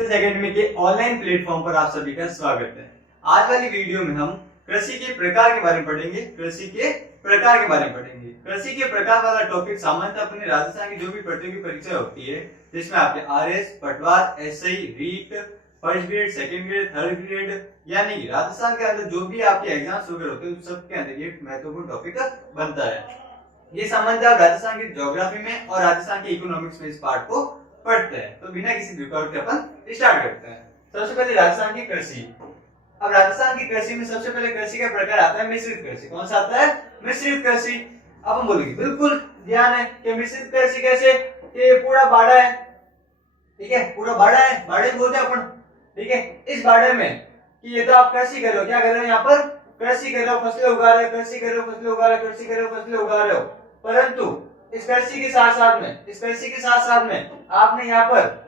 Academy के online platform पर आप सभी का स्वागत है। आज वाली वीडियो में हम कृषि के प्रकार के बारे में पढ़ेंगे। कृषि के प्रकार के बारे में पढ़ेंगे। कृषि के प्रकार वाला टॉपिक सामान्यतः अपने राजस्थान की जो भी प्रतियोगी परीक्षा होती है, जिसमें आपके RS, Patwar, SI, REET, first grade, second grade, third grade, यानी राजस्थान के अंदर जो भी आपके एग्जाम्स वगैरह होते हैं उन सब के अंदर ये महत्वपूर्ण टॉपिक बनता है। ये सामान्यतः राजस्थान की ज्योग्राफी में और राजस्थान के इकोनॉमिक्स में इस पार्ट को पढ़ते हैं। तो बिना किसी रुकावट के अपन स्टार्ट करते हैं। सबसे पहले राजस्थान की कृषि। अब राजस्थान की कृषि में सबसे पहले कृषि का प्रकार आता है मिश्रित कृषि। कौन सा आता है? मिश्रित कृषि। अब हम बोलेंगे बिल्कुल ध्यान है कि मिश्रित कृषि कैसे, ये पूरा बाड़ा है, ठीक है, पूरा बाड़ा है, बाड़े बोलते हैं अपन, ठीक है। इस बाड़े में कि ये तो आप कृषि कर रहे हो, क्या कर रहे हो यहाँ पर? कृषि कर रहे हो, फसलें उगा रहे हो, कृषि कर रहे हो, फसलें उगा रहे हो, कृषि कर रहे हो, फसलें उगा रहे हो। परंतु इस कृषि के साथ साथ में, इस कृषि के साथ साथ में आपने यहाँ पर,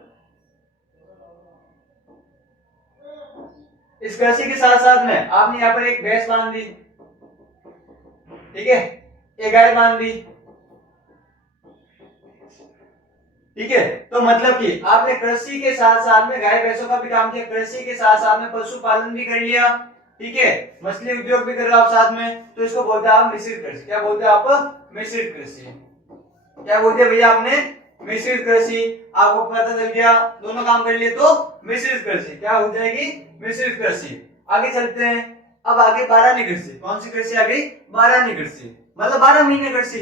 इस कृषि के साथ साथ में आपने यहाँ पर एक भैंस बांध दी, ठीक है, एक गाय बांध दी, ठीक है। तो मतलब कि आपने कृषि के साथ साथ में गाय भैंसों का भी काम किया, कृषि के साथ साथ में पशुपालन भी कर लिया, ठीक है, मछली उद्योग भी कर रहे हो आप साथ में, तो इसको बोलते हैं आप मिश्रित कृषि। क्या बोलते हैं आप? मिश्रित कृषि। क्या बोलते हैं भैया आपने? मिश्रित कृषि। आपको पता चल गया, दोनों काम कर लिए तो मिश्रित कृषि क्या हो जाएगी? मिश्रित कृषि। आगे चलते हैं। अब आगे 12 कृषि। कौन सी कृषि आ गई? 12 कृषि, मतलब 12 महीने कृषि।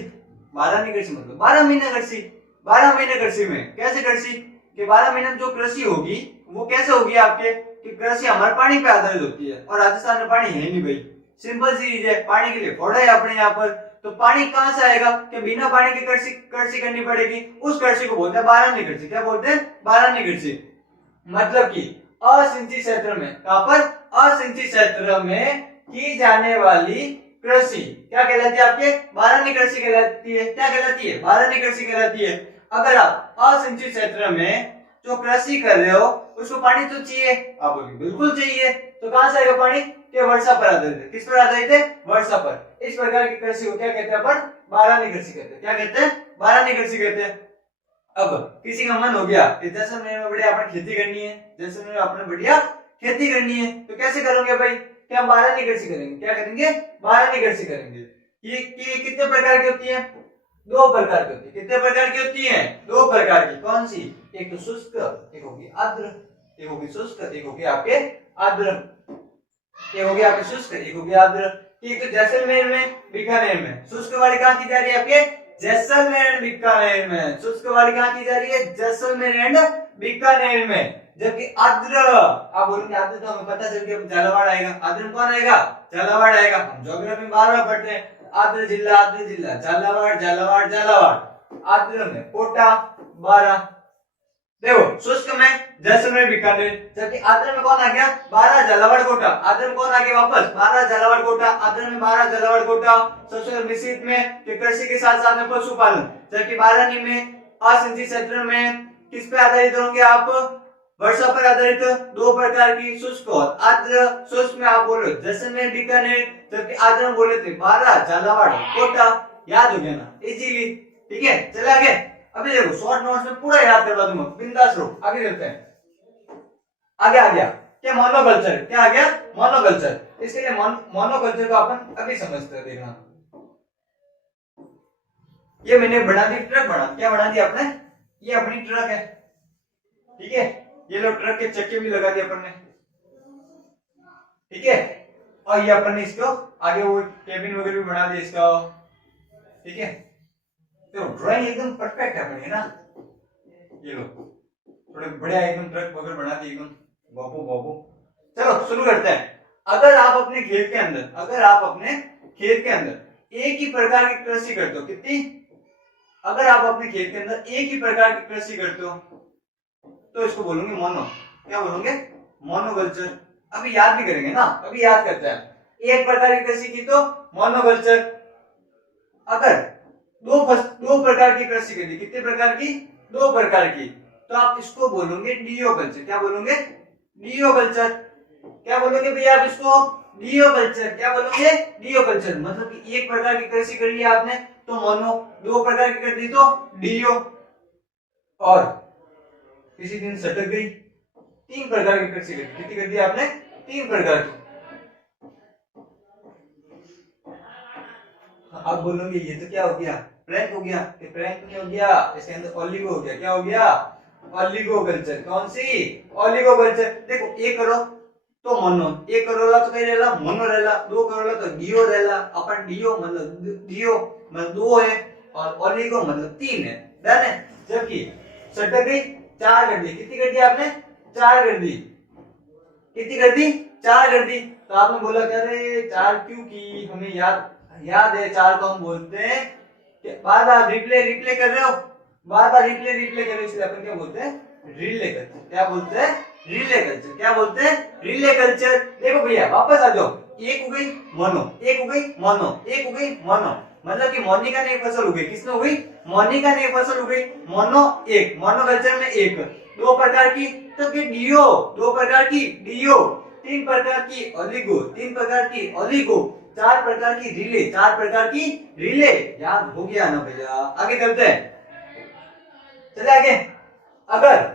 12 कृषि मतलब 12 महीने कृषि। 12 महीने कृषि में कैसे कृषि कि 12 महीने में जो कृषि होगी वो कैसे होगी आपके कि कृषि हमारे पानी पे आधारित होती है, और राजस्थान में पानी है नहीं भाई। सिंपल सी चीज है, पानी के लिए फोड़ा है अपने यहाँ पर, तो पानी कहां से आएगा कि बिना पानी के कृषि करनी पड़ेगी। उस कृषि को बोलते हैं 12 कृषि। क्या बोलते हैं? 12 कृषि। मतलब कि असिंचित क्षेत्र में, कहां पर? असिंचित क्षेत्र में की जाने वाली कृषि क्या कहलाती है आपके? 12 कृषि कहलाती है। क्या कहलाती है? 12 कृषि कहलाती है। अगर आप असिंचित क्षेत्र में जो कृषि कर रहे हो उसको पानी तो चाहिए, आप बोलिए बिल्कुल चाहिए, तो कहां से आएगा पानी? कि वर्षा पर आधारित है। किस पर आधारित है? वर्षा पर। इस प्रकार की कृषि को क्या कहते हैं अपन? 12 कृषि कहते हैं। क्या कहते हैं? 12 कृषि कहते हैं। अब किसी का मन हो गया कि जैसलमेर में बढ़िया अपन खेती करनी है, जैसलमेर में अपने बढ़िया खेती करनी है, तो कैसे करोगे भाई? कि हम 12 कृषि करेंगे। क्या करेंगे? 12 कृषि करेंगे। ये कितने प्रकार की होती है? 2 प्रकार की होती है। कितने प्रकार की होती है? 2 प्रकार की। कौन सी? एक तो शुष्क, एक होगी आर्द्र। एक होगी शुष्क, एक होगी आपके आर्द्र। एक होगी आपके शुष्क, एक होगी आर्द्र। एक तो जैसलमेर में, बीकानेर में। शुष्क वाली कहां की जा रही है आपके? जैसलमेर एंड बीकानेर में। शुष्क वाली कहां की जा रही है? जैसलमेर एंड बीकानेर में। जबकि आर्द्र, आप बोलेंगे आर्द्र तो हमें पता चल गया झालावाड़ आएगा। आर्द्र में कौन आएगा? झालावाड़ आएगा। हम ज्योग्राफी में बार-बार पढ़ते हैं आर्द्र जिला, झालावाड़, झालावाड़, झालावाड़। आर्द्र में कोटा, 12। देखो शुष्क में जैसलमेर, बीकानेर, जबकि आर्द्र में कौन आ गया? 12 झालावाड़, कोटा। आर्द्र में कौन आ गया वापस? 12 झालावाड़, कोटा। आर्द्र में 12 झालावाड़, कोटा। सबसे मिश्रित में कि कृषि के साथ साथ में पशुपालन, जबकि 12 में असिंचित क्षेत्र में किस पे आधारित होंगे आप? वर्षा पर आधारित। 2 प्रकार की, शुष्क और आर्द्र। शुष्क में आप बोलो जैसलमेर, बीकानेर, जबकि आर्द्र में बोले थे 12 झालावाड़, कोटा। याद हो गया ना इजीली, ठीक है। चले आगे। अभी देखो शॉर्ट नोट्स में पूरा याद करवा दूंगा, बिंदास रहो। आगे चलते हैं। आगे आ गया क्या? मोनोकल्चर। क्या आ गया? मोनोकल्चर। इसके लिए मोनोकल्चर को अपन अभी समझते हैं। देखना, ये मैंने बना दी ट्रक। बना क्या बना दी आपने? ये अपनी ट्रक है, ठीक है। ये लो ट्रक के चक्के भी लगा दिए अपन ने, ठीक है। और ये अपन ने इसको आगे वो केबिन वगैरह भी बना दिया इसका, ठीक है। तो ड्राइंग एकदम परफेक्ट है अपनी, है ना। ये लो थोड़े बढ़िया एकदम ट्रक वगैरह बना दी एकदम बाबू बाबू। चलो शुरू करते हैं। अगर आप अपने खेत के अंदर, अगर आप अपने खेत के अंदर एक ही प्रकार की कृषि करते हो, कितनी? अगर आप अपने खेत के अंदर एक ही प्रकार की कृषि करते हो तो इसको बोलूंगे मोनो। क्या बोलूंगे? मोनोकल्चर। अभी याद भी करेंगे ना, अभी याद करते हैं। एक प्रकार की कृषि की तो मोनोकल्चर। अगर दो प्रकार की कृषि कर दी, कितने प्रकार की? 2 प्रकार की, तो आप इसको बोलोगे डिओकल्चर। क्या बोलोगे? डिओकल्चर। क्या बोलोगे भैया आप इसको? डिओकल्चर। क्या बोलोगे? डिओकल्चर। मतलब कि एक प्रकार की कृषि कर लिया आपने तो मोनो, 2 प्रकार की कर दी तो डिओ। और किसी दिन सटक गई तीन प्रकार की कृषि कर दी। कितनी कर दी आपने? तीन प्रकार की। आप बोलोगे ये तो क्या हो गया? प्रैंक हो गया। ये प्रैंक नहीं हो गया, इसके अंदर ओलिगो हो गया। क्या हो गया? Oligo culture. कौन सी? Oligo culture. देखो एक करो तो मोनो, एक करोला तो कहीं रहेला मोनो रहेला, दो करोला तो डियो रहेला। अपन डियो मतलब डियो मतलब दो है और ओलिगो मतलब तीन है। डन है। जबकि सटक गई, चार कर दी। कितनी कर दी आपने? चार कर दी। कितनी कर दी? चार कर दी। तो आपने बोला कि अरे चार क्यों की? हमें याद है चार को हम बोलते हैं कि बार बार रिप्ले रिप्ले कर रहे हो, बार बार रिप्ले रिप्ले कर रहे हो, इसलिए अपन क्या बोलते हैं? Relay culture. क्या बोलते हैं? Relay culture. क्या बोलते हैं? Relay culture. देखो भैया वापस आ जाओ। एक हो गई मोनो, एक हो गई मोनो, एक हो गई मोनो। मतलब कि मोनिका ने एक फसल उगाई। किसने उगाई? मोनिका ने एक फसल उगाई। मोनो एक, मोनो कल्चर में एक। दो प्रकार की तो कि डियो, दो प्रकार की डियो। तीन प्रकार की ओलिगो, तीन प्रकार की ओलिगो। चार प्रकार की रिले, चार प्रकार की रिले। याद हो गया ना भैया? आगे चलते हैं, चले आगे। अगर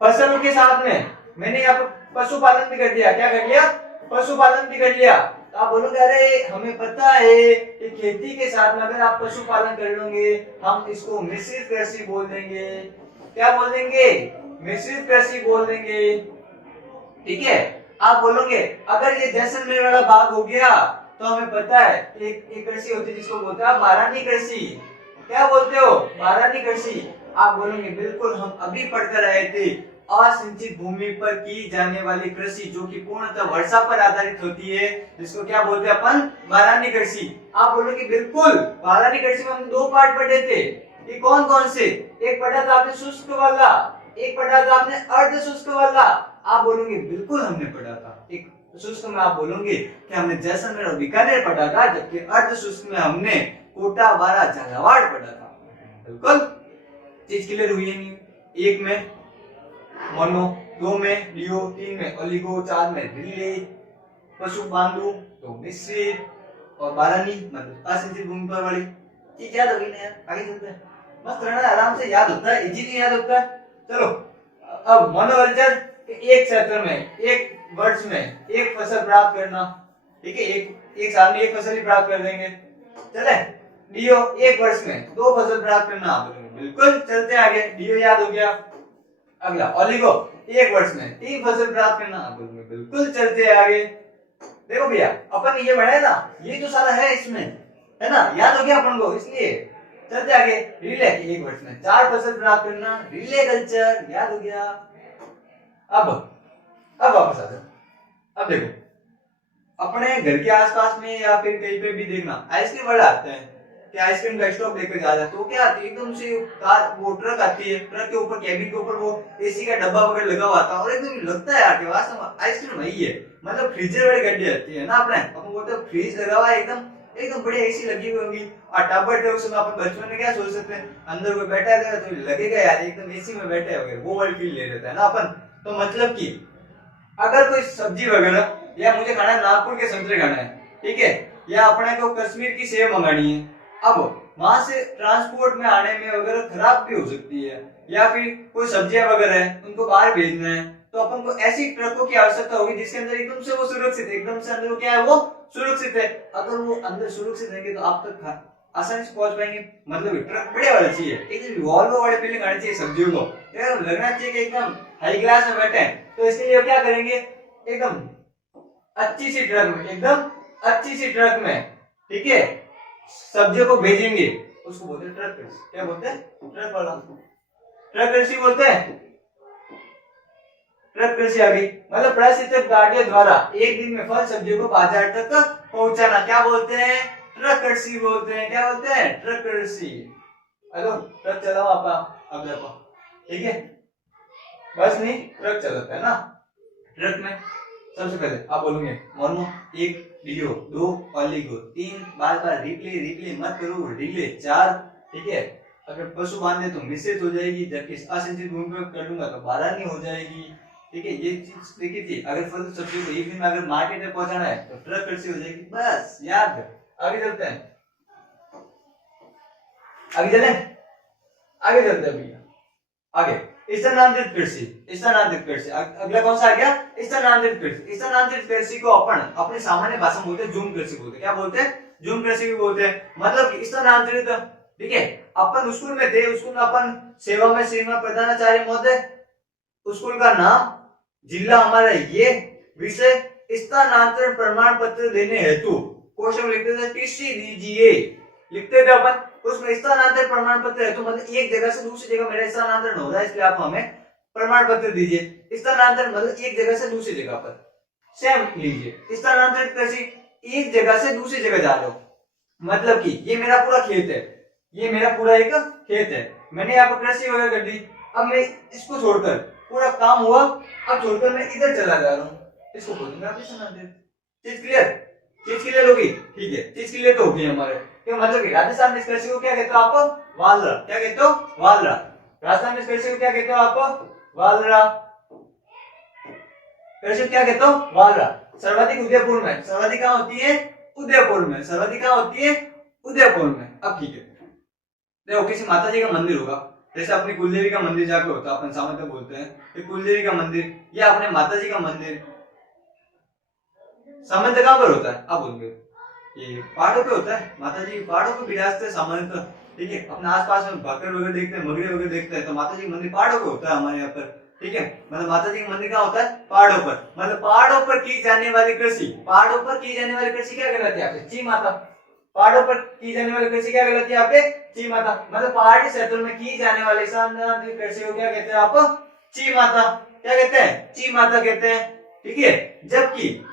फसलों के साथ में मैंने यहाँ पर पशुपालन भी कर दिया। क्या कर लिया? पशुपालन भी कर लिया। तो आप बोलोगे अरे हमें पता है कि खेती के साथ में अगर आप पशुपालन कर लोगे हम इसको मिश्रित कृषि बोल देंगे। क्या बोल देंगे? मिश्रित कृषि बोल देंगे। ठीक है। आप बोलोगे अगर ये जैसलमेर वाला भाग हो गया तो हमें पता है कि एक कृषि होती है जिसको बोलते हैं बारानी कृषि। क्या बोलते हो? बारानी कृषि। आप बोलोगे बिल्कुल हम अभी पढ़कर आए थे, असिंचित भूमि पर की जाने वाली कृषि जो कि पूर्णतः वर्षा पर आधारित होती है, जिसको क्या बोलते हैं अपन? बारानी कृषि। आप बोलोगे बिल्कुल बारानी कृषि में हम दो पार्ट पढ़े थे। ये कौन कौन से? एक पढ़ा था आपने शुष्क वाला, एक पढ़ा था आपने अर्ध शुष्क वाला। आप बोलोगे बिल्कुल हमने पढ़ा था। एक शुष्क में आप बोलोगे कि हमने जैसलमेर और बीकानेर पढ़ा था, जबकि अर्ध शुष्क में हमने कोटा, बारा, झालावाड़ पढ़ा था। बिल्कुल चीज क्लियर हुई है नहीं? एक में मोनो, दो में डियो, तीन में ओलिगो, चार में रिले, पशु बांधु तो मिश्रित और बारानी मतलब असिंचित भूमि पर वाली। ठीक याद होगी ना यार? आगे चलते हैं। मस्त रहना, आराम से याद होता है, इजीली याद होता है। चलो अब मोनोकल्चर, एक क्षेत्र में एक वर्ष में एक फसल प्राप्त करना। ठीक है, एक साल में एक फसल ही प्राप्त कर देंगे। चले। डियो एक वर्ष में दो फसल प्राप्त करना। बिल्कुल चलते आगे। डियो याद हो गया। अगला ओलिगो, एक वर्ष में तीन फसल प्राप्त करना। बिल्कुल चलते आगे। देखो भैया अपन ये पढ़ा है ना, ये जो सारा है इसमें है ना, याद हो गया अपन को, इसलिए चलते आगे। रिले, एक वर्ष में चार फसल प्राप्त करना, रिले कल्चर याद हो गया। अब वापस आ जाओ। अब देखो अपने घर के आसपास में या फिर कहीं पे भी देखना आइसक्रीम वाले आते हैं कि आइसक्रीम का स्टॉक लेकर जा रहा है, तो क्या आती है एकदम से कार, वो ट्रक आती है, ट्रक के ऊपर केबिन के ऊपर वो एसी का डब्बा वगैरह लगा हुआ था और एकदम लगता है यार कि वास्तव में आइसक्रीम वही है। मतलब फ्रीजर वाली गाड़ी आती है ना, अपने अपन बोलते हैं फ्रीज लगा हुआ है, एकदम एकदम बढ़िया एसी लगी हुई होगी और टब्बर थे उसमें। अपन बचपन में क्या सोच सकते हैं, अंदर कोई बैठा है तो लगेगा यार एकदम एसी में बैठे हो, वो वाली फील ले लेता है ना अपन। तो मतलब की अगर कोई सब्जी वगैरह, या मुझे खाना है नागपुर के संतरे खाना है, ठीक है, या अपने को कश्मीर की सेब मंगानी है, अब वहां से ट्रांसपोर्ट में आने में वगैरह खराब भी हो सकती है, या फिर कोई सब्जियां वगैरह है उनको बाहर भेजना है, तो अपन को ऐसी ट्रकों की आवश्यकता होगी जिसके अंदर एकदम से वो सुरक्षित है, एकदम से अंदर वो क्या है, वो सुरक्षित है। अगर वो अंदर सुरक्षित रहेंगे तो आप तक आसानी से पहुंच पाएंगे। मतलब ट्रक बढ़िया वाला चाहिए, एकदम वॉल्वो वाले फीलिंग आनी चाहिए सब्जियों को, एकदम लगना चाहिए कि एकदम हाई क्लास में बैठे हैं। तो इसके लिए क्या करेंगे, एकदम अच्छी सी ट्रक में, एकदम अच्छी सी ट्रक में, ठीक है, सब्जियों को भेजेंगे। उसको बोलते हैं ट्रक कृषि। क्या बोलते हैं? ट्रक वाला, ट्रक कृषि बोलते हैं। ट्रक कृषि आ गई, मतलब प्रशिक्षित गाड़ियों द्वारा एक दिन में फल सब्जियों को बाजार तक पहुंचाना। क्या बोलते हैं? ट्रक कृषि बोलते हैं। क्या बोलते हैं? ट्रक कृषि। हेलो, ट्रक चलाओ आप, अब देखो, ठीक है, बस नहीं ट्रक चलाता है ना। ट्रक में सबसे पहले आप बोलोगे मोनो, एक डियो, दो ओलिगो, तीन बार बार रिप्ले रिप्ले मत करो, रिले, चार, ठीक है। अगर पशु बांधे तो मिश्रित हो जाएगी, जबकि असिंचित भूमि पर कर लूंगा तो बारानी हो जाएगी। ठीक है, ये चीज देखी थी। अगर फल सब्जियों को एक दिन में अगर मार्केट में पहुंचाना है तो ट्रक कृषि हो जाएगी। बस याद। आगे चलते हैं, आगे चले, आगे चलते हैं भैया। आगे स्थानांतरित कृषि, स्थानांतरित कृषि। अगला कौन सा आ गया? स्थानांतरित कृषि। स्थानांतरित कृषि को अपन अपनी सामान्य भाषा में बोलते हैं झूम कृषि बोलते हैं। क्या बोलते हैं? झूम कृषि भी बोलते हैं। मतलब कि स्थानांतरित, ठीक है। अपन स्कूल में थे, स्कूल में अपन सेवा में श्रीमान प्रधानाचार्य महोदय, स्कूल का नाम, जिला हमारा ये, विषय स्थानांतरण प्रमाण पत्र देने हेतु क्वेश्चन लिखते थे, टीसी दीजिए, लिखते थे अपन। उसमें स्थानांतरण प्रमाण पत्र हेतु मतलब एक जगह से दूसरी जगह मेरा स्थानांतरण हो रहा है, इसलिए आप हमें प्रमाण पत्र दीजिए। स्थानांतरण मतलब एक जगह से दूसरी जगह पर, सेम लीजिए। स्थानांतरित कृषि, एक जगह से दूसरी जगह जा रहे हो, मतलब कि ये मेरा पूरा खेत है, ये मेरा पूरा एक खेत है, मैंने यहाँ पर कृषि वगैरह कर दी, अब मैं इसको छोड़कर, पूरा काम हुआ, अब छोड़कर मैं इधर चला जा रहा हूँ, इसको बोलेंगे आप स्थानांतरित। चीज क्लियर? चीज क्लियर होगी? ठीक है, चीज क्लियर तो होगी हमारे। क्यों? मतलब कि राजस्थान में इस कृषि को क्या कहते हो आप? वालरा। क्या कहते हो? वालरा। राजस्थान में इस कृषि को क्या कहते हो आप? वालरा। कृषि क्या कहते हो? वालरा। सर्वाधिक उदयपुर में, सर्वाधिक कहाँ होती है? उदयपुर में। सर्वाधिक कहाँ होती है? उदयपुर में। अब ठीक है, देखो किसी माता जी का मंदिर होगा, जैसे अपनी कुलदेवी का मंदिर जाके होता है, अपन सामान्य बोलते हैं कि कुलदेवी का मंदिर या अपने माता जी का मंदिर सामान्य कहाँ पर होता है? आप बोलोगे ये पहाड़ों पे होता है, माता जी पहाड़ों पे विराजते हैं सामान्यतः, ठीक है। अपने आसपास में बकरे वगैरह देखते हैं, मगरे वगैरह देखते हैं, तो माता जी का मंदिर पहाड़ों पे होता है हमारे यहाँ पर, ठीक है। मतलब माता जी का मंदिर कहाँ होता है? पहाड़ों पर। मतलब पहाड़ों पर की जाने वाली कृषि, पहाड़ों पर की जाने वाली कृषि क्या कहलाती है आपके? ची माता। पहाड़ों पर की जाने वाली कृषि क्या कहलाती है आपके? ची माता। मतलब पहाड़ी क्षेत्रों में की जाने वाली स्थानांतरित कृषि को क्या कहते हैं आप? ची माता। क्या कहते हैं? ची माता कहते हैं, ठीक है। जबकि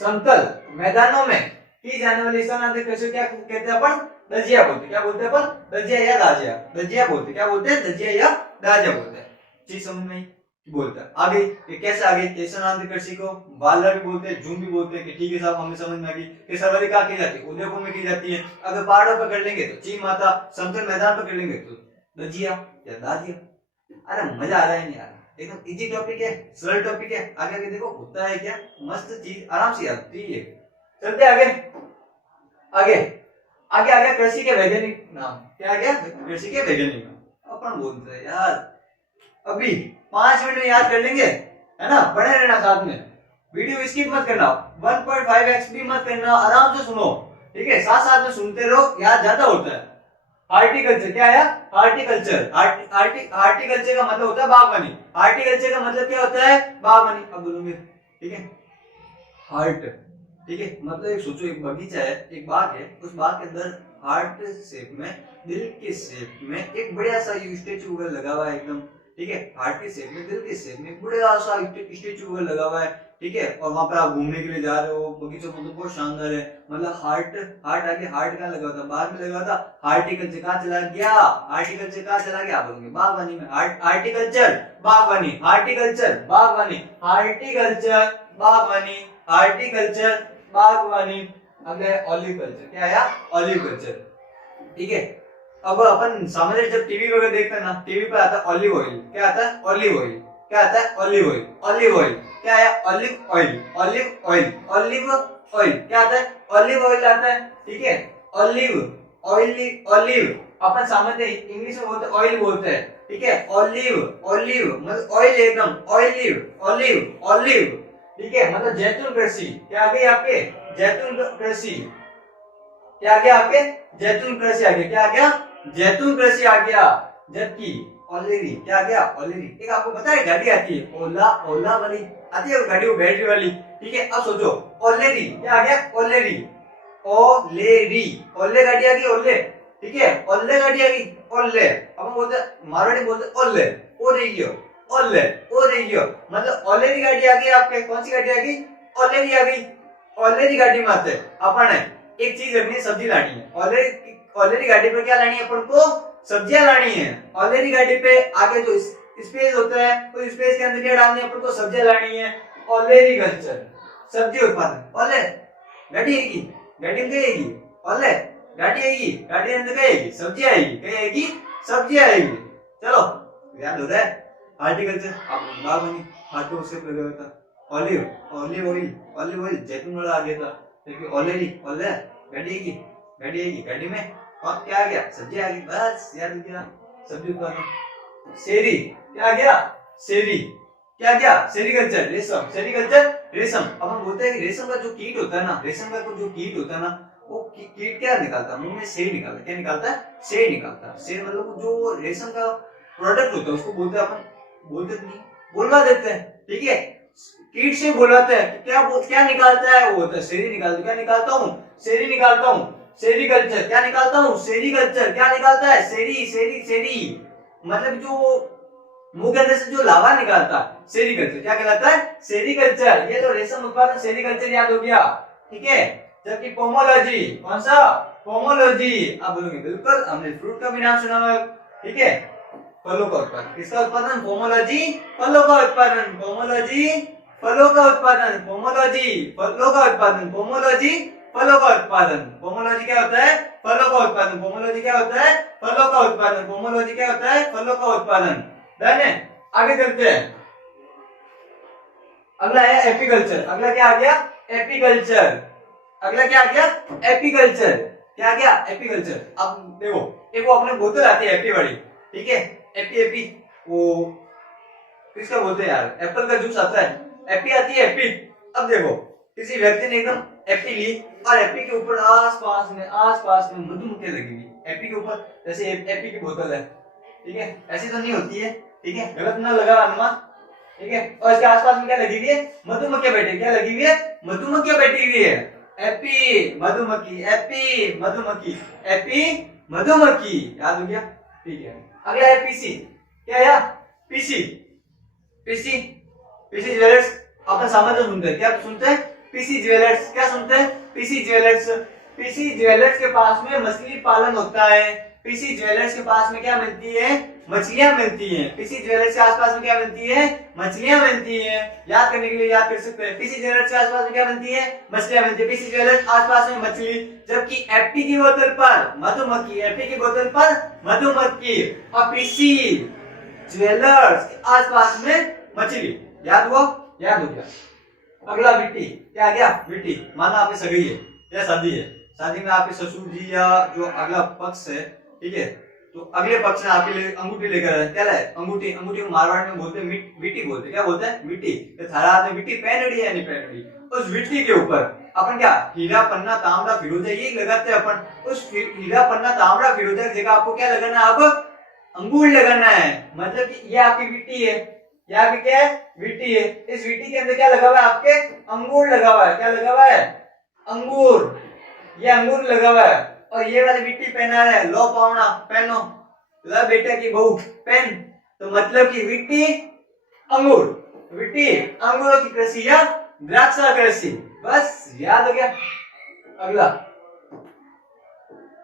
समतल मैदानों में की जाने वाली स्थानांतरित कृषि क्या कहते हैं अपन? दजिया बोलते हैं। क्या बोलते हैं अपन? दजिया या दाजिया। दजिया बोलते हैं। क्या बोलते हैं? दजिया या दाजिया बोलते हैं। चीज समझ में बोलता है। आगे ये कैसे? आगे स्थानांतरित कृषि को वालरा भी बोलते हैं, झूम भी बोलते हैं, कि ठीक है साहब हमें समझ में आ गई कि सर्वाधिक कहाँ की जाती है? उदयपुर में की जाती है। अगर पहाड़ों पर कर लेंगे तो ची माता, समतल मैदान पर कर लेंगे तो दजिया या दाजिया। अरे मजा आ रहा है नहीं आ रहा? एकदम इजी टॉपिक है, सरल टॉपिक है। आगे आगे देखो होता है क्या, मस्त चीज आराम से आती है। चलते आगे आगे आगे आगे कृषि के वैज्ञानिक नाम। क्या आ गया? कृषि के वैज्ञानिक नाम। अपन बोलते हैं यार अभी 5 मिनट में याद कर लेंगे, है ना? बने रहना साथ में, वीडियो स्किप मत करना, 1.5x भी मत करना, आराम से सुनो, ठीक है। साथ साथ में सुनते रहो, याद ज्यादा होता है। हार्टिकल्चर क्या है? हार्टिकल्चर, हार्टिकल्चर का मतलब होता है बागवानी। हार्टिकल्चर का मतलब क्या होता है? बागवानी। अब बोलूंगे, ठीक है। हार्ट, ठीक है, मतलब एक सोचो, एक बगीचा है, एक बाग है, उस बाग के अंदर हार्ट शेप में, दिल के शेप में एक बढ़िया सा स्टेचू वगैरह लगा हुआ है एकदम, ठीक है। हार्ट के शेप में, दिल के शेप में बढ़िया सा स्टेचू वगैरह लगा हुआ है, ठीक है। और वहां पर आप घूमने के लिए जा रहे हो, बगीचा मतलब बहुत शानदार है। मतलब हार्ट आगे, हार्ट कहाँ लगा था? बाग में लगा था। हार्टिकल्चर कहाँ चला गया? हार्टिकल्चर कहाँ चला गया? बोलोगे बागवानी में। हार्टिकल्चर बागवानी, हार्टिकल्चर बागवानी, हार्टिकल्चर बागवानी, हार्टिकल्चर बागवानी। अगला ऑलिव कल्चर। क्या है? ऑलिव कल्चर, ठीक है। अब अपन सामान्य जब टीवी वगैरह देखते हैं ना, टीवी पे आता है ऑलिव ऑयल। क्या आता है? Olive oil. क्या आता है? Olive oil. ऑलिव ऑयल क्या है? Olive oil, olive oil, olive oil. क्या आता है? ऑलिव ऑयल आता है, ठीक है। ऑलिव ऑयल, ऑलिव अपन सामान्य इंग्लिश में बोलते हैं, ऑयल बोलते हैं, ठीक है। ऑलिव, ऑलिव मतलब ऑयल, एकदम ऑलिव, ऑलिव, ऑलिव, ठीक है। मतलब जैतून कृषि। क्या आ गई आपके? जैतून कृषि। क्या आ गया आपके? जैतून कृषि आ गया। क्या आ गया? जैतून कृषि आ गया। जबकि ऑलिवी क्या आ गया? ऑलिवी। एक आपको पता है गाड़ी आती है ओला, ओला वाली आती है गाड़ी, वो बैटरी वाली, ठीक है। अब सोचो ओलेरी। क्या आ गया? ओलेरी, ओलेरी, ओले गाड़ी आ गई, ओले, ठीक है। ओले गाड़ी आ गई, ओले। अब हम बोलते मारवाड़ी बोलते ओले, ओ रेगियो, ओले, ओ रेगियो। मतलब ओलेरी गाड़ी आ गई आपके। कौन सी गाड़ी आ गई? ओलेरी आ गई। ओलेरी गाड़ी में आते अपन है एक चीज रखनी है, सब्जी लानी है। ऑलरेडी गाड़ी पे क्या लानी है अपन को? सब्जियां लानी है। ऑलरेडी गाड़ी पे आगे जो स्पेस होता है, उस स्पेस के अंदर क्या डालनी है अपन को? सब्जियां लानी है। ऑलरेडी कल्चर, सब्जी उत्पादन। ऑले गाड़ी आएगी, गाड़ी में आएगी, ऑले गाड़ी आएगी, गाड़ी के अंदर आएगी, सब्जी आएगी, क्या आएगी? सब्जी आएगी। चलो याद हो रहा है? हार्टिकल्चर आप बागवानी, हार्ट उससे लगा हुआ था। Olive, olive oil, olive oil जैतून वाला आ गया था, देखिए ऑलरेडी, ऑले गाड़ी आएगी, गाड़ी आएगी, गाड़ी में और क्या आ गया? सब्जी आ गई। बस याद हो गया, सब्जी उत्पादन। सेरी, क्या गया सेरी, क्या गया सेरीकल्चर, रेशम, सेरीकल्चर रेशम। अब हम बोलते हैं कि रेशम का जो कीट होता है ना, रेशम का जो कीट होता है ना, वो कीट क्या निकालता है, मुंह में सेर निकालता है, क्या निकालता है, सेर निकालता है। सेर मतलब जो रेशम का प्रोडक्ट होता है उसको बोलते हैं अपन, बोलते नहीं, बोलवा देते हैं, ठीक है, कीट से बोलवाते हैं, क्या निकालता है, वो होता है सेरी निकालता, क्या निकालता हूँ, सेरी निकालता हूँ, सेरीकल्चर, क्या निकालता हूँ, सेरीकल्चर, क्या निकालता है, सेरी सेरी सेरी, मतलब जो मुंह के अंदर से जो लावा निकालता है, सेरीकल्चर, क्या कहलाता है, सेरीकल्चर। ये तो रेशम उत्पादन सेरीकल्चर याद हो गया, ठीक है। जबकि पोमोलॉजी, कौन सा, पोमोलॉजी, आप बोलोगे बिल्कुल हमने फ्रूट का भी नाम सुना हुआ है, ठीक है, फलों का उत्पादन, किसका उत्पादन, पोमोलॉजी, फलों का उत्पादन, पोमोलॉजी, फलों का उत्पादन, पोमोलॉजी, फलों का उत्पादन, पोमोलॉजी, फलों का उत्पादन। पोमोलॉजी क्या होता है, फलों का उत्पादन, पोमोलॉजी क्या होता है, फलों का उत्पादन, पोमोलॉजी क्या होता है, फलों का उत्पादन। डन है, आगे चलते हैं। अगला है एपीकल्चर, अगला क्या आ गया, एपीकल्चर, अगला क्या आ गया, एपीकल्चर, क्या आ गया, एपीकल्चर। अब देखो, एक वो अपने बोतल आती है एपी वाली, ठीक है, एपी एपी, वो किसका बोलते हैं यार, एप्पल का जूस आता है, एपी आती है, एपी। अब देखो किसी व्यक्ति ने एकदम एपी ली और एपी के ऊपर आस पास में मधुमक्खियां लगी हुई, एपी के ऊपर, जैसे एपी की बोतल है, ठीक है, ऐसी तो नहीं होती है, ठीक है, गलत ना लगा अनुमान, ठीक है, और इसके आसपास में क्या लगी हुई है, मधुमक्खियां बैठी, क्या लगी हुई है, मधुमक्खियां बैठी हुई है, एपी मधुमक्खी, एपी मधुमक्खी, एपी मधुमक्खी, याद हो गया, ठीक है। अगला है पीसी, क्या है पीसी, पीसी, पीसी ज्वेलर्स, अपना सामान तो सुनते हैं, क्या सुनते हैं, पीसी ज्वेलर्स, क्या सुनते हैं, पीसी ज्वेलर्स, पीसी ज्वेलर्स के पास में मछली पालन होता है, पीसी ज्वेलर्स के पास में क्या मिलती है, मछलियां मिलती हैं, पीसी ज्वेलर्स के आसपास में क्या मिलती है, मछलियां मिलती हैं, याद करने के लिए याद कर सकते हैं, पीसी ज्वेलर्स के आसपास में क्या मिलती है, मछलियां मिलती है, पीसी ज्वेलर्स आसपास में मछली, जबकि एपी की बोतल पर मधुमक्खी, एपी की बोतल पर मधुमक्खी, और पीसी ज्वेलर्स के आसपास में मछली, याद हुआ, याद हो गया। अगला विटी, क्या आ गया, विटी, माना आपकी सगाई है या शादी है, शादी में आपके ससुर जी या जो अगला पक्ष है, ठीक है, तो अगले पक्ष ने आपके लिए अंगूठी लेकर आया, क्या लाए, अंगूठी, अंगूठी को मारवाड़ में बोलते हैं विटी बोलते, क्या बोलते हैं, विटी, थारा हाथ में विटी पहनड़ी या नहीं पहनड़ी, उस विटी के ऊपर अपन क्या हीरा पन्ना तांबड़ा फिरोजा ये लगाते हैं अपन, उस हीरा पन्ना तांबड़ा फिरोजा की जगह आपको क्या लगाना है, अब अंगूर लगाना है, मतलब कि ये आपकी विटी है, यहाँ पे क्या है, विटी है, इस विटी के अंदर क्या लगा हुआ है, आपके अंगूर लगा हुआ है, क्या लगा हुआ है, अंगूर, ये अंगूर लगा हुआ है, और ये वाली विटी पहना है, लो पावना पहनो, ला बेटा की बहू पहन, तो मतलब कि विटी अंगूर, विटी अंगूरों की कृषि या द्राक्षा कृषि, बस याद हो गया। अगला,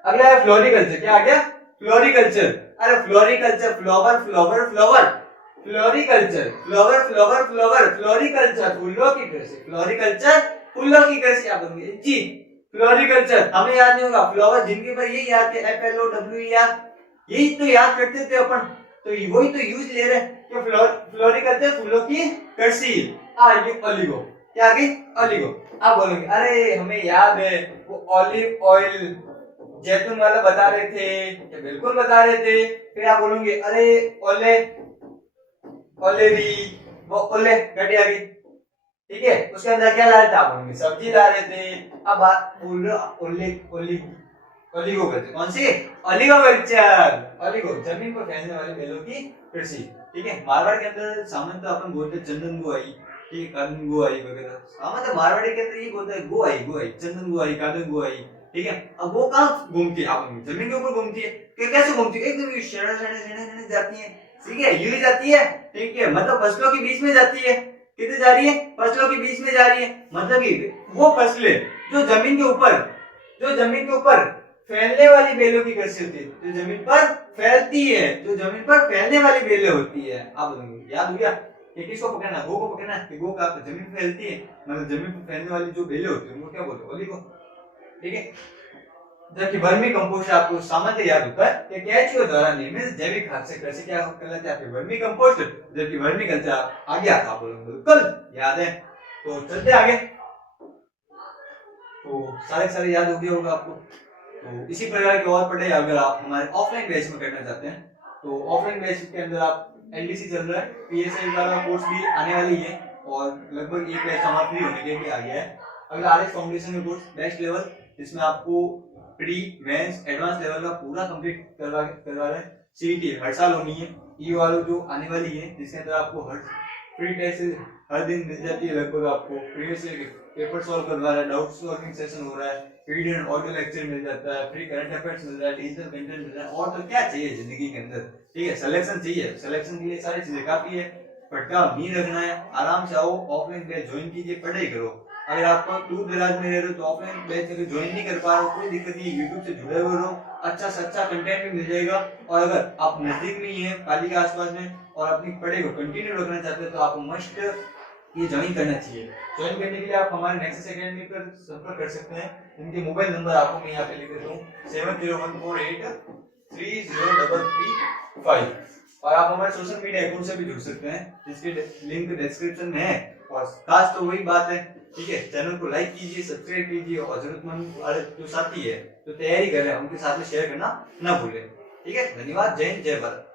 अगला है फ्लोरिकल्चर, क्या आ गया, फ्लोरिकल्चर, अरे floriculture, flower flower flower, floriculture, flower flower flower, floriculture फूलों की कृषि, फ्लोरिकल्चर फूलों की कृषि, आप बोलेंगे जी फ्लोरिकल्चर, हमें याद नहीं होगा, फ्लावर जिनके पर यही याद है, FLOWER, यही तो याद करते थे अपन, तो वही तो यूज ले रहे हैं कि फ्लोरिकल्चर फूलों की कृषि, आगे ओलिगो, क्या आगे ओलिगो, आप बोलेंगे अरे हमें याद है वो ऑलिव ऑयल जैतून वाला बता रहे थे, क्या बिल्कुल बता रहे थे, फिर आप बोलोगे अरे ओले ओलेरी, वो ओले घटी आ गई, ठीक है, उसके अंदर क्या ला रहे थे, आप बोलेंगे सब्जी ला रहे थे, अब बात ओले ओली ओलिगो करते, कौन सी, ओलिगो कल्चर, ओलिगो जमीन पर फैलने वाले बेलों की कृषि, ठीक है। मारवाड़ के अंदर सामान्यतः अपन बोलते हैं चंदन गुआई, ठीक है, कादन गुआई वगैरह, सामान्यतः मारवाड़ी के अंदर ये बोलते हैं गुआई, गुआई, चंदन गुआई, कादन गुआई, ठीक है। अब वो कहाँ घूमती है, आप जमीन के ऊपर घूमती है, कैसे घूमती है, एकदम शेड़ा जाती है, ठीक है, यूं जाती है, ठीक है, मतलब फसलों के बीच में जाती है, कितने जा रही है, फसलों के बीच में जा रही है, मतलब कि वो फसलें जो जमीन के ऊपर, जो जमीन के ऊपर फैलने वाली बेलों की कृषि होती है, जो जमीन पर फैलती है, जो जमीन पर फैलने वाली बेलें होती है, आप याद हो गया, ये किसको पकड़ना है, गो को पकड़ना है, गो का जमीन पर फैलती है, मतलब जमीन पर फैलने वाली जो बेलें होती है वो क्या बोलते हैं, ओलिगो, ठीक है। जबकि वर्मी कंपोस्ट आपको सामान्य याद होता है कि केचुए द्वारा निर्मित जैविक खाद से कृषि क्या कहलाता है, वर्मी कंपोस्ट, जबकि वर्मी कल्चर आ गया था, बोलो बिल्कुल याद है, तो चलते आगे, तो सारे याद हो गया होगा आपको, तो इसी प्रकार के और पढ़ाई अगर आप हमारे ऑफलाइन बैच में करना चाहते हैं तो ऑफलाइन बैच के अंदर आप एलडीसी चल रहा है, पीएसआई वाला कोर्स भी आने वाली है और लगभग एक बैच हमारा फ्री होने के लिए आ गया है। अगला RS foundation course best level, जिसमें आपको प्री मेंस एडवांस लेवल का पूरा कंप्लीट करवा रहे हैं। सीईटी हर साल होनी है, ई वालों जो आने वाली है जिसके अंदर आपको हर फ्री टेस्ट हर दिन मिल जाती है, लगभग आपको प्रीवियस पेपर सॉल्व करवा रहा है, डाउट सॉल्विंग सेशन हो रहा है, वीडियो एंड ऑडियो लेक्चर मिल जाता है, फ्री करंट अफेयर्स मिल रहा है, डिजिटल कंटेंट मिल रहा है, और तो क्या चाहिए जिंदगी के अंदर। ठीक है, सिलेक्शन चाहिए, सिलेक्शन के लिए सारी चीजें काफी है, फटका नहीं रखना है, आराम से आओ, ऑफलाइन बैच ज्वाइन कीजिए, पढ़ाई करो। अगर आप दूर दराज में रह रहे हो तो ऑफलाइन बैच अगर ज्वाइन नहीं कर पा रहे हो कोई दिक्कत नहीं, यूट्यूब से जुड़े हुए रहो, अच्छा से अच्छा कंटेंट भी मिल जाएगा। और अगर आप नजदीक में ही है पाली के आसपास में और अपनी पढ़ाई को कंटिन्यू रखना चाहते हो तो आपको मस्ट ये ज्वाइन करना चाहिए। ज्वाइन करने के लिए आप हमारे नेक्सस एकेडमी पर संपर्क कर सकते हैं। इनके मोबाइल नंबर आपको मैं यहाँ पे लिख देता हूँ 7014833335 और आप हमारे सोशल मीडिया अकाउंट से भी जुड़ सकते हैं जिसके लिंक डिस्क्रिप्शन में है। और खास तो वही बात है, ठीक है, चैनल को लाइक कीजिए, सब्सक्राइब कीजिए और जरूरतमंद वाले जो साथी है जो तैयारी कर रहे हैं उनके साथ में शेयर करना ना भूलें। ठीक है, धन्यवाद, जय हिंद, जय भारत।